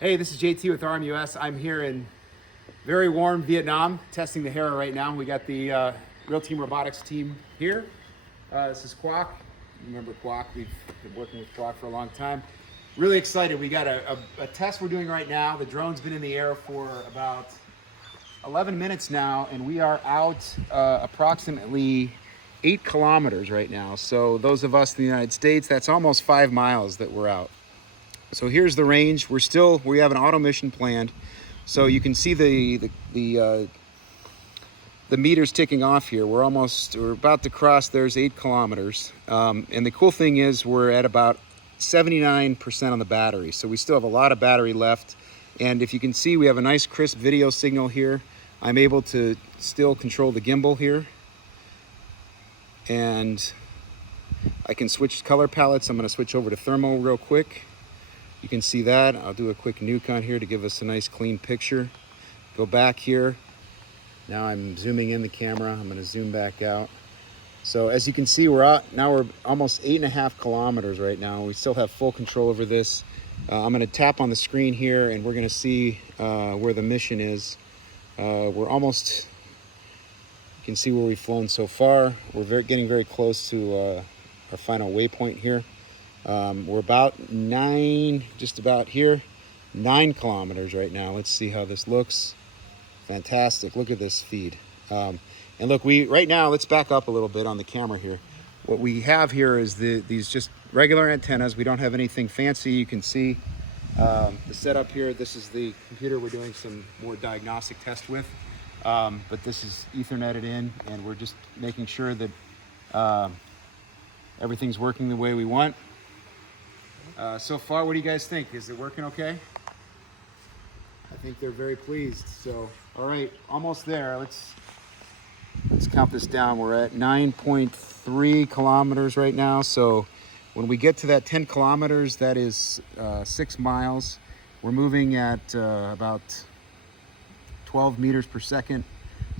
Hey, this is JT with RMUS. I'm here in very warm Vietnam testing the HERA right now. We got the Realtime Robotics team here. This is Quack. You remember Quack? We've been working with Quack for a long time. Really excited. We got a test we're doing right now. The drone's been in the air for about 11 minutes now, and we are out approximately 8 kilometers right now. So those of us in the United States, that's almost 5 miles that we're out. So here's the range. We have an auto mission planned. So you can see the meters ticking off here. We're about to cross. There's 8 kilometers. And the cool thing is we're at about 79% on the battery. So we still have a lot of battery left. And if you can see, we have a nice crisp video signal here. I'm able to still control the gimbal here. And I can switch color palettes. I'm gonna switch over to thermal real quick. You can see that. I'll do a quick nuke on here to give us a nice clean picture. Go back here. Now I'm zooming in the camera. I'm gonna zoom back out. So as you can see, we're almost 8.5 kilometers right now. We still have full control over this. I'm gonna tap on the screen here and we're gonna see where the mission is. We're almost, you can see where we've flown so far. We're getting very close to our final waypoint here. We're about just about here, 9 kilometers right now. Let's see how this looks. Fantastic. Look at this feed. And look, right now, let's back up a little bit on the camera here. What we have here is these just regular antennas. We don't have anything fancy. You can see the setup here. This is the computer we're doing some more diagnostic tests with. But this is Ethernetted in, and we're just making sure that everything's working the way we want. So far, what do you guys think? Is it working okay? I think they're very pleased. So, all right, almost there. Let's count this down. We're at 9.3 kilometers right now. So when we get to that 10 kilometers, that is 6 miles. We're moving at about 12 meters per second.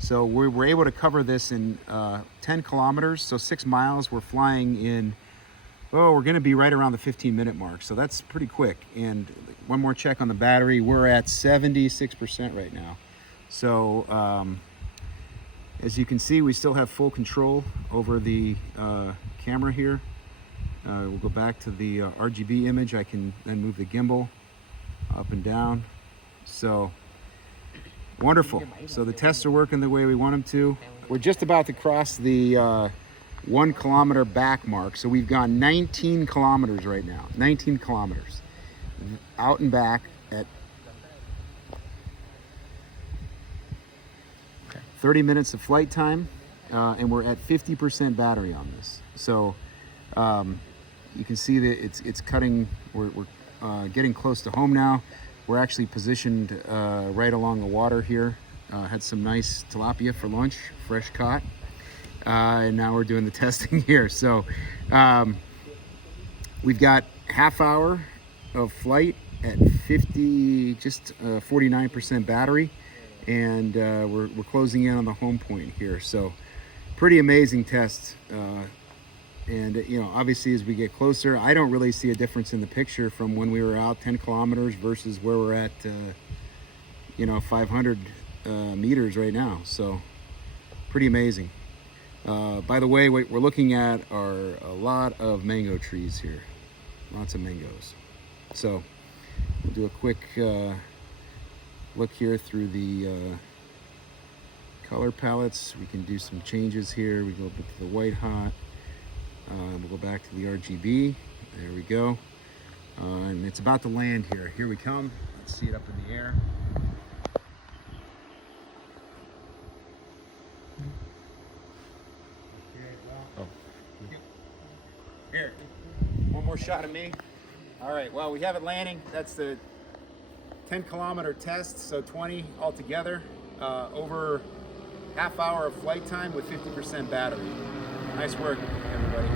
So we're able to cover this in 10 kilometers. So 6 miles, we're flying in, we're gonna be right around the 15-minute mark. So that's pretty quick. And one more check on the battery. We're at 76% right now. So as you can see, we still have full control over the camera here. We'll go back to the RGB image. I can then move the gimbal up and down. So wonderful. So the tests are working the way we want them to. We're just about to cross the 1 kilometer back mark. So we've gone 19 kilometers right now, 19 kilometers out and back at 30 minutes of flight time. And we're at 50% battery on this. So you can see that it's cutting, we're getting close to home now. We're actually positioned right along the water here. Had some nice tilapia for lunch, fresh caught. And now we're doing the testing here. So we've got half hour of flight at 49% battery, and we're closing in on the home point here. So pretty amazing test. And you know, obviously as we get closer, I don't really see a difference in the picture from when we were out 10 kilometers versus where we're at, 500 meters right now. So pretty amazing. By the way, what we're looking at are a lot of mango trees here, lots of mangoes. So we'll do a quick look here through the color palettes. We can do some changes here. We go up to the white hot. We'll go back to the RGB. There we go. And it's about to land here. Here we come. Let's see it up in the air. Here, one more shot of me. All right, well, we have it landing. That's the 10 kilometer test, so 20 altogether, over half hour of flight time with 50% battery. Nice work, everybody.